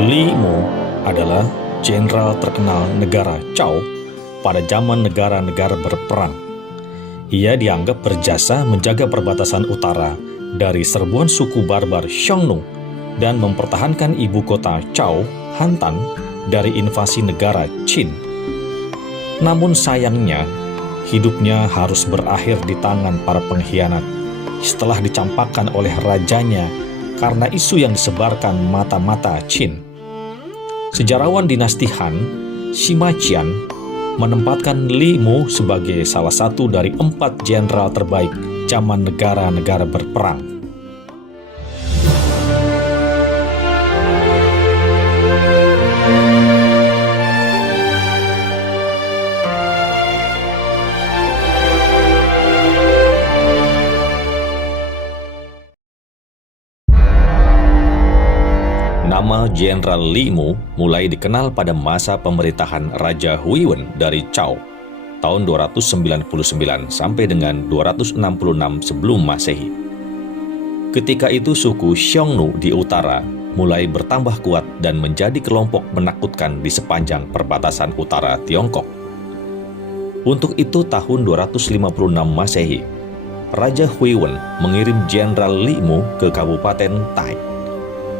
Li Mu adalah jenderal terkenal negara Zhou pada zaman negara-negara berperang. Ia dianggap berjasa menjaga perbatasan utara dari serbuan suku barbar Xiongnu dan mempertahankan ibu kota Zhou, Hantan, dari invasi negara Qin. Namun sayangnya, hidupnya harus berakhir di tangan para pengkhianat setelah dicampakkan oleh rajanya karena isu yang disebarkan mata-mata Qin. Sejarawan dinasti Han, Sima Qian, menempatkan Li Mu sebagai salah satu dari 4 jenderal terbaik zaman negara-negara berperang. Nama Jenderal Li Mu mulai dikenal pada masa pemerintahan Raja Huiwen dari Zhou tahun 299 sampai dengan 266 sebelum Masehi. Ketika itu suku Xiongnu di utara mulai bertambah kuat dan menjadi kelompok menakutkan di sepanjang perbatasan utara Tiongkok. Untuk itu tahun 256 Masehi, Raja Huiwen mengirim Jenderal Li Mu ke Kabupaten Tai,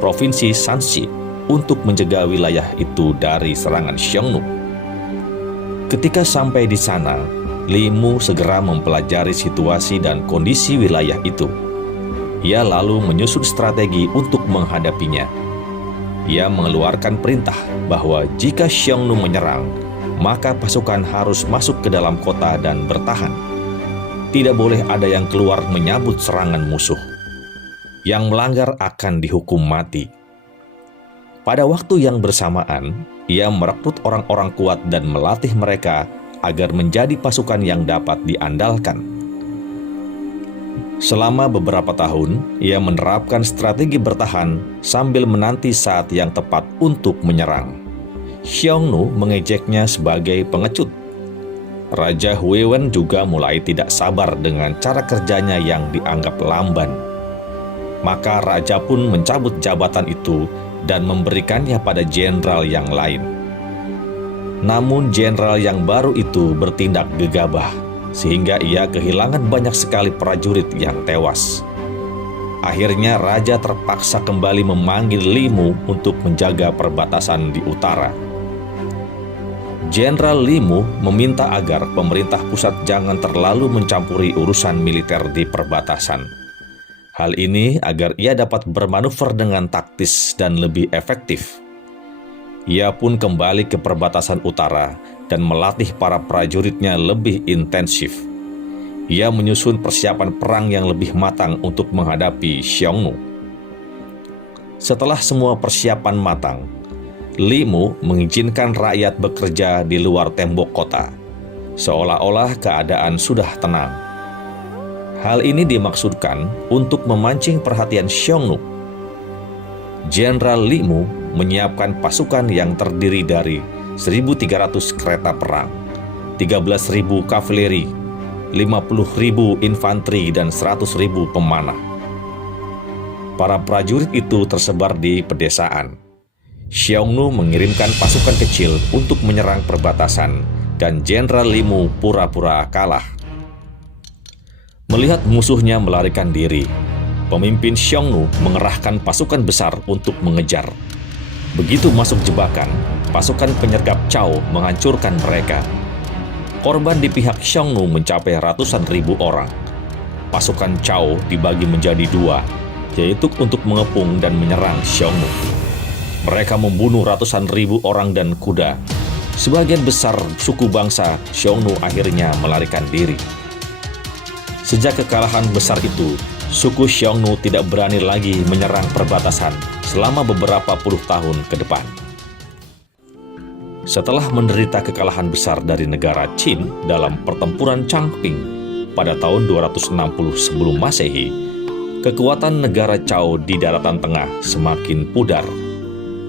Provinsi Shanxi, untuk mencegah wilayah itu dari serangan Xiongnu. Ketika sampai di sana, Li Mu segera mempelajari situasi dan kondisi wilayah itu. Ia lalu menyusun strategi untuk menghadapinya. Ia mengeluarkan perintah bahwa jika Xiongnu menyerang, maka pasukan harus masuk ke dalam kota dan bertahan. Tidak boleh ada yang keluar menyambut serangan musuh. Yang melanggar akan dihukum mati. Pada waktu yang bersamaan, ia merekrut orang-orang kuat dan melatih mereka agar menjadi pasukan yang dapat diandalkan. Selama beberapa tahun, ia menerapkan strategi bertahan sambil menanti saat yang tepat untuk menyerang. Xiongnu mengejeknya sebagai pengecut. Raja Huiwen juga mulai tidak sabar dengan cara kerjanya yang dianggap lamban. Maka raja pun mencabut jabatan itu dan memberikannya pada jenderal yang lain. Namun jenderal yang baru itu bertindak gegabah, sehingga ia kehilangan banyak sekali prajurit yang tewas. Akhirnya raja terpaksa kembali memanggil Li Mu untuk menjaga perbatasan di utara. Jenderal Li Mu meminta agar pemerintah pusat jangan terlalu mencampuri urusan militer di perbatasan. Hal ini agar ia dapat bermanuver dengan taktis dan lebih efektif. Ia pun kembali ke perbatasan utara dan melatih para prajuritnya lebih intensif. Ia menyusun persiapan perang yang lebih matang untuk menghadapi Xiongnu. Setelah semua persiapan matang, Li Mu mengizinkan rakyat bekerja di luar tembok kota, seolah-olah keadaan sudah tenang. Hal ini dimaksudkan untuk memancing perhatian Xiongnu. Jenderal Li Mu menyiapkan pasukan yang terdiri dari 1.300 kereta perang, 13.000 kavaleri, 50.000 infanteri, dan 100.000 pemanah. Para prajurit itu tersebar di pedesaan. Xiongnu mengirimkan pasukan kecil untuk menyerang perbatasan, dan Jenderal Li Mu pura-pura kalah. Melihat musuhnya melarikan diri, pemimpin Xiongnu mengerahkan pasukan besar untuk mengejar. Begitu masuk jebakan, pasukan penyergap Zhou menghancurkan mereka. Korban di pihak Xiongnu mencapai ratusan ribu orang. Pasukan Zhou dibagi menjadi 2, yaitu untuk mengepung dan menyerang Xiongnu. Mereka membunuh ratusan ribu orang dan kuda. Sebagian besar suku bangsa Xiongnu akhirnya melarikan diri. Sejak kekalahan besar itu, suku Xiongnu tidak berani lagi menyerang perbatasan selama beberapa puluh tahun ke depan. Setelah menderita kekalahan besar dari negara Qin dalam pertempuran Changping pada tahun 260 sebelum Masehi, kekuatan negara Zhou di daratan tengah semakin pudar.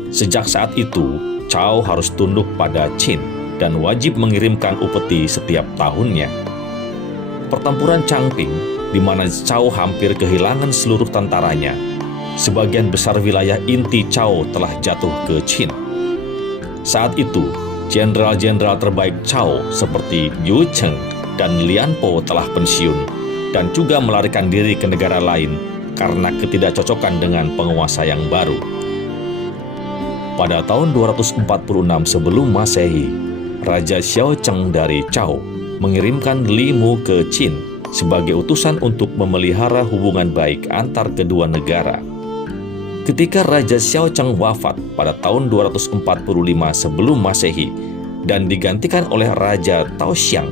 Sejak saat itu, Zhou harus tunduk pada Qin dan wajib mengirimkan upeti setiap tahunnya. Pertempuran Changping, di mana Zhou hampir kehilangan seluruh tentaranya, sebagian besar wilayah inti Chao telah jatuh ke Qin. Saat itu, jenderal-jenderal terbaik Chao seperti Yu Cheng dan Lian Po telah pensiun dan juga melarikan diri ke negara lain karena ketidakcocokan dengan penguasa yang baru. Pada tahun 246 sebelum Masehi, Raja Xiao Cheng dari Chao mengirimkan Li Mu ke Qin sebagai utusan untuk memelihara hubungan baik antar kedua negara. Ketika Raja Xiao Cheng wafat pada tahun 245 sebelum Masehi dan digantikan oleh Raja Tao Xiang,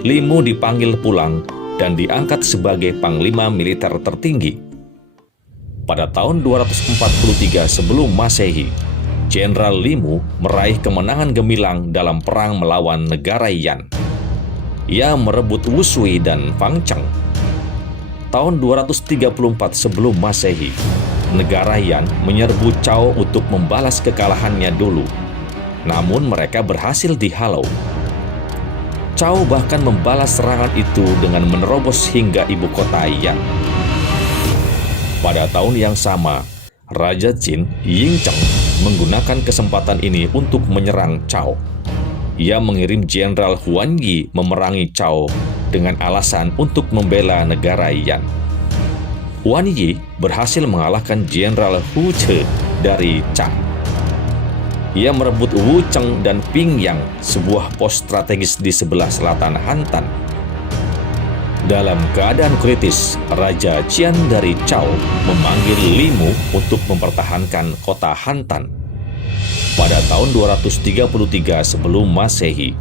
Li Mu dipanggil pulang dan diangkat sebagai panglima militer tertinggi. Pada tahun 243 sebelum Masehi, Jenderal Li Mu meraih kemenangan gemilang dalam perang melawan negara Yan. Ia merebut Wushui dan Fangcheng. Tahun 234 sebelum Masehi, negara Yan menyerbu Chao untuk membalas kekalahannya dulu. Namun mereka berhasil dihalau. Chao bahkan membalas serangan itu dengan menerobos hingga ibu kota Yan. Pada tahun yang sama, Raja Qin Yingcheng menggunakan kesempatan ini untuk menyerang Chao. Ia mengirim Jenderal Huan Yi memerangi Chao dengan alasan untuk membela negara Yan. Huan Yi berhasil mengalahkan Jenderal Hu Ce dari Cha. Ia merebut Wu Cheng dan Pingyang, sebuah pos strategis di sebelah selatan Hantan. Dalam keadaan kritis, Raja Qian dari Chao memanggil Li Mu untuk mempertahankan kota Hantan. Pada tahun 233 sebelum Masehi,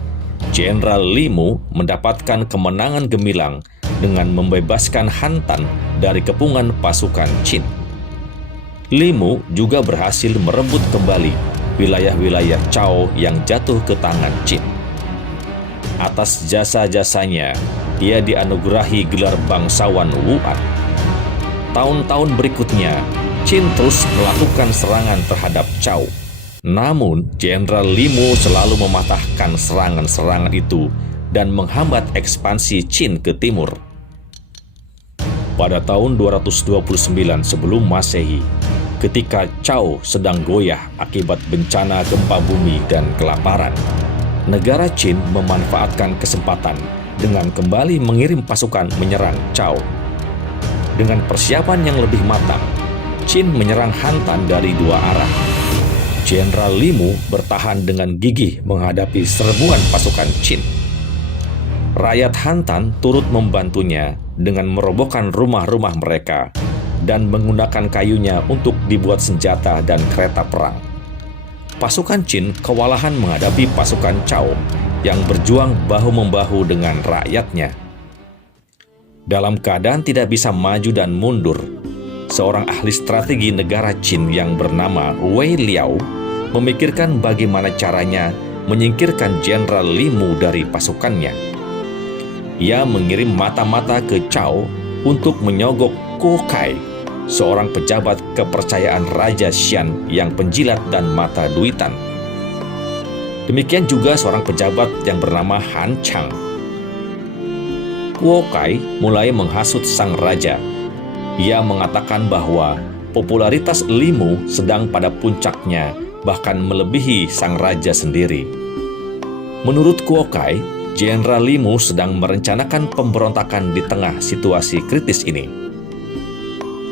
Jenderal Li Mu mendapatkan kemenangan gemilang dengan membebaskan Hantan dari kepungan pasukan Qin. Li Mu juga berhasil merebut kembali wilayah-wilayah Chao yang jatuh ke tangan Qin. Atas jasa-jasanya, ia dianugerahi gelar bangsawan Wuan. Tahun-tahun berikutnya, Qin terus melakukan serangan terhadap Chao. Namun, Jenderal Li Mu selalu mematahkan serangan-serangan itu dan menghambat ekspansi Qin ke timur. Pada tahun 229 sebelum Masehi, ketika Chao sedang goyah akibat bencana gempa bumi dan kelaparan, negara Qin memanfaatkan kesempatan dengan kembali mengirim pasukan menyerang Chao. Dengan persiapan yang lebih matang, Qin menyerang Hantan dari dua arah. Jenderal Li Mu bertahan dengan gigih menghadapi serbuan pasukan Qin. Rakyat Hantan turut membantunya dengan merobohkan rumah-rumah mereka dan menggunakan kayunya untuk dibuat senjata dan kereta perang. Pasukan Qin kewalahan menghadapi pasukan Chao yang berjuang bahu-membahu dengan rakyatnya. Dalam keadaan tidak bisa maju dan mundur, seorang ahli strategi negara Qin yang bernama Wei Liao memikirkan bagaimana caranya menyingkirkan Jenderal Li Mu dari pasukannya. Ia mengirim mata-mata ke Chao untuk menyogok Kuo Kai, seorang pejabat kepercayaan Raja Xian yang penjilat dan mata duitan. Demikian juga seorang pejabat yang bernama Han Chang. Kuo Kai mulai menghasut sang raja. Ia mengatakan bahwa popularitas Li Mu sedang pada puncaknya, bahkan melebihi sang raja sendiri. Menurut Kuo Kai, Jenderal Li Mu sedang merencanakan pemberontakan di tengah situasi kritis ini.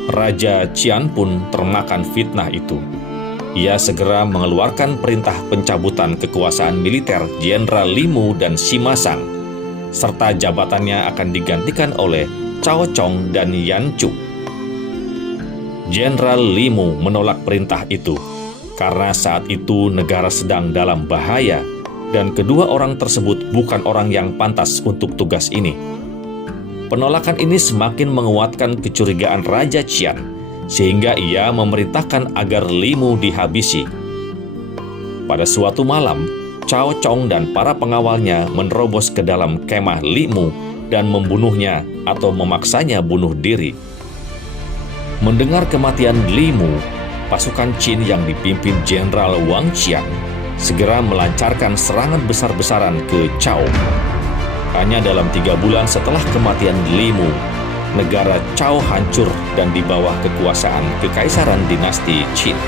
Raja Qian pun termakan fitnah itu. Ia segera mengeluarkan perintah pencabutan kekuasaan militer Jenderal Li Mu dan Sima Sang, serta jabatannya akan digantikan oleh Cao Chong dan Yan Chu. Jenderal Li Mu menolak perintah itu karena saat itu negara sedang dalam bahaya dan kedua orang tersebut bukan orang yang pantas untuk tugas ini. Penolakan ini semakin menguatkan kecurigaan Raja Qian, sehingga ia memerintahkan agar Li Mu dihabisi. Pada suatu malam, Cao Chong dan para pengawalnya menerobos ke dalam kemah Li Mu dan membunuhnya atau memaksanya bunuh diri. Mendengar kematian Li Mu, pasukan Qin yang dipimpin Jenderal Wang Qian segera melancarkan serangan besar-besaran ke Chao. Hanya dalam 3 bulan setelah kematian Li Mu, negara Chao hancur dan di bawah kekuasaan Kekaisaran dinasti Qin.